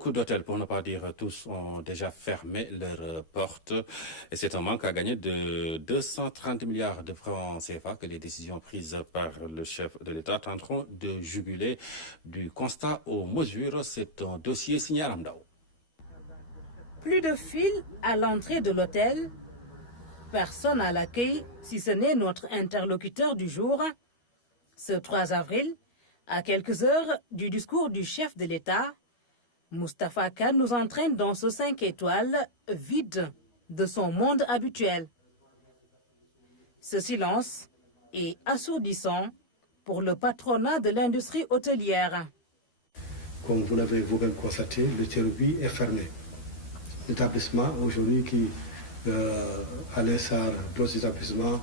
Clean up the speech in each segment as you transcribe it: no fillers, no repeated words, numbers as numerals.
Beaucoup d'hôtels, pour ne pas dire tous, ont déjà fermé leurs portes. Et c'est un manque à gagner de 230 milliards de francs CFA que les décisions prises par le chef de l'État tenteront de juguler. Du constat aux mesures, c'est un dossier signé à Ramdao. Plus de fil à l'entrée de l'hôtel. Personne à l'accueil, si ce n'est notre interlocuteur du jour. Ce 3 avril, à quelques heures du discours du chef de l'État, Moustapha Kane nous entraîne dans ce 5 étoiles vide de son monde habituel. Ce silence est assourdissant pour le patronat de l'industrie hôtelière. Comme vous l'avez vous-même constaté, le Théroubi est fermé. L'établissement aujourd'hui qui, à l'instar d'autres établissements,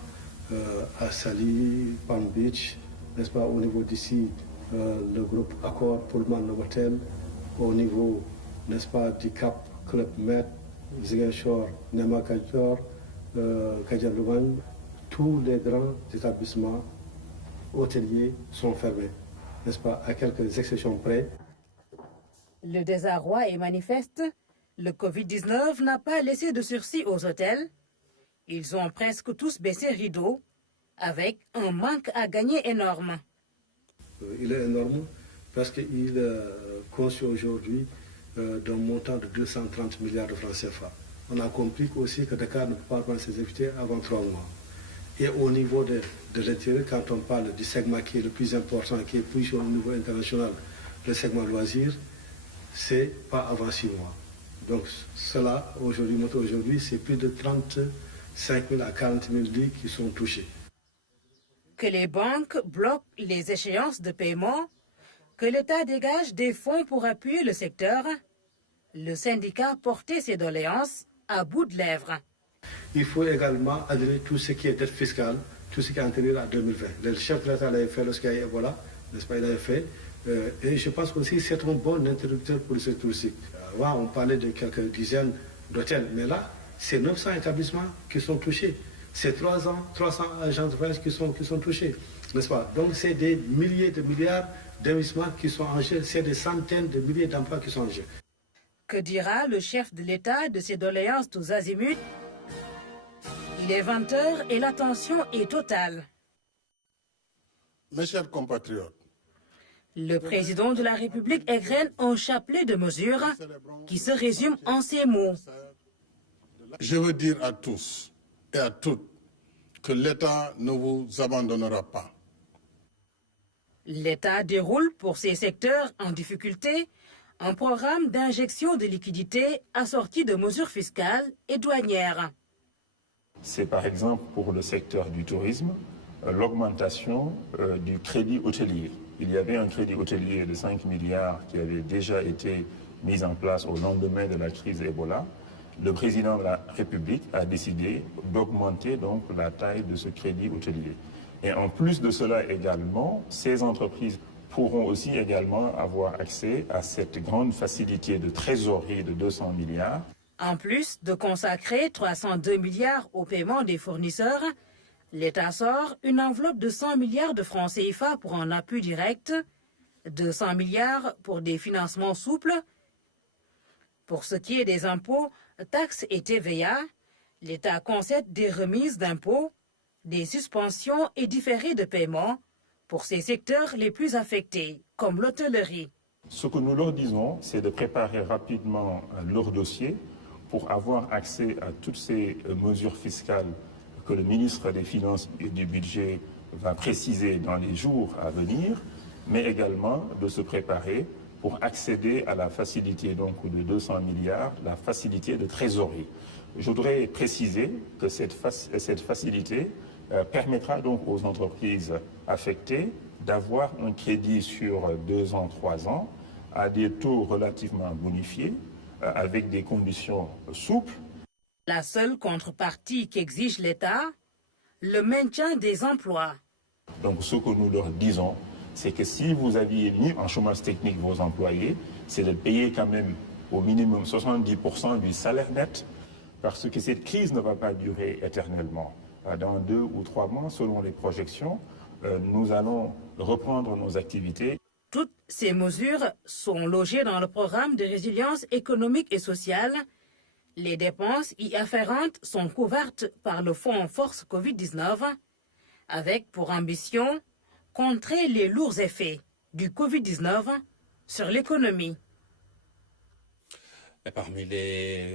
à Sali, Palm Beach, n'est-ce pas, au niveau d'ici, le groupe Accor, Pullman, Novotel, au niveau, n'est-ce pas, du Cap, Club Med, Ziguinchor, Nema Kajor, Kajalouane, tous les grands établissements hôteliers sont fermés, n'est-ce pas, à quelques exceptions près. Le désarroi est manifeste. Le Covid-19 n'a pas laissé de sursis aux hôtels. Ils ont presque tous baissé rideau, avec un manque à gagner énorme. Il est énorme parce qu'il est conçu aujourd'hui d'un montant de 230 milliards de francs CFA. On a compris aussi que Dakar ne peut pas prendre ses activités avant 3 mois. Et au niveau de l'intérieur, quand on parle du segment qui est le plus important, qui est plus au niveau international, le segment loisirs, c'est pas avant 6 mois. Donc cela, aujourd'hui, c'est plus de 35 000 à 40 000 lits qui sont touchés. Que les banques bloquent les échéances de paiement, que l'État dégage des fonds pour appuyer le secteur, le syndicat portait ses doléances à bout de lèvres. Il faut également adhérer tout ce qui est dette fiscale, tout ce qui est antérieur à 2020. Le chef de l'État l'avait fait lorsqu'il y a eu Ebola, n'est-ce pas, il l'avait fait. Et je pense aussi que c'est un bon interrupteur pour le secteur touristique. Avant, on parlait de quelques dizaines d'hôtels, mais là, c'est 900 établissements qui sont touchés. C'est 300 agents de voyage qui sont touchés, n'est-ce pas? Donc c'est des milliers de milliards d'investissements qui sont en jeu, c'est des centaines de milliers d'emplois qui sont en jeu. Que dira le chef de l'État de ces doléances tous azimuts? Il est 20h et la tension est totale. Mes chers compatriotes, le président de la République égrène un chapelet de mesures qui se résume en ces mots. Je veux dire à tous et à toutes que l'État ne vous abandonnera pas. L'État déroule pour ces secteurs en difficulté un programme d'injection de liquidités assorti de mesures fiscales et douanières. C'est par exemple pour le secteur du tourisme, l'augmentation du crédit hôtelier. Il y avait un crédit hôtelier de 5 milliards qui avait déjà été mis en place au lendemain de la crise Ebola. Le président de la République a décidé d'augmenter donc la taille de ce crédit hôtelier. Et en plus de cela également, ces entreprises pourront aussi également avoir accès à cette grande facilité de trésorerie de 200 milliards. En plus de consacrer 302 milliards au paiement des fournisseurs, l'État sort une enveloppe de 100 milliards de francs CFA pour un appui direct, 200 milliards pour des financements souples. Pour ce qui est des impôts, taxes et TVA, l'État concède des remises d'impôts, des suspensions et différés de paiement pour ces secteurs les plus affectés, comme l'hôtellerie. Ce que nous leur disons, c'est de préparer rapidement leur dossier pour avoir accès à toutes ces mesures fiscales que le ministre des Finances et du Budget va préciser dans les jours à venir, mais également de se préparer pour accéder à la facilité donc de 200 milliards, la facilité de trésorerie. Je voudrais préciser que cette facilité permettra donc aux entreprises affectées d'avoir un crédit sur 2 ans, 3 ans, à des taux relativement bonifiés, avec des conditions souples. La seule contrepartie qu'exige l'État, le maintien des emplois. Donc ce que nous leur disons, c'est que si vous aviez mis en chômage technique vos employés, c'est de payer quand même au minimum 70% du salaire net, parce que cette crise ne va pas durer éternellement. Dans 2 ou 3 mois, selon les projections, nous allons reprendre nos activités. Toutes ces mesures sont logées dans le programme de résilience économique et sociale. Les dépenses y afférentes sont couvertes par le Fonds Force Covid-19, avec pour ambition contrer les lourds effets du Covid-19 sur l'économie. Et parmi les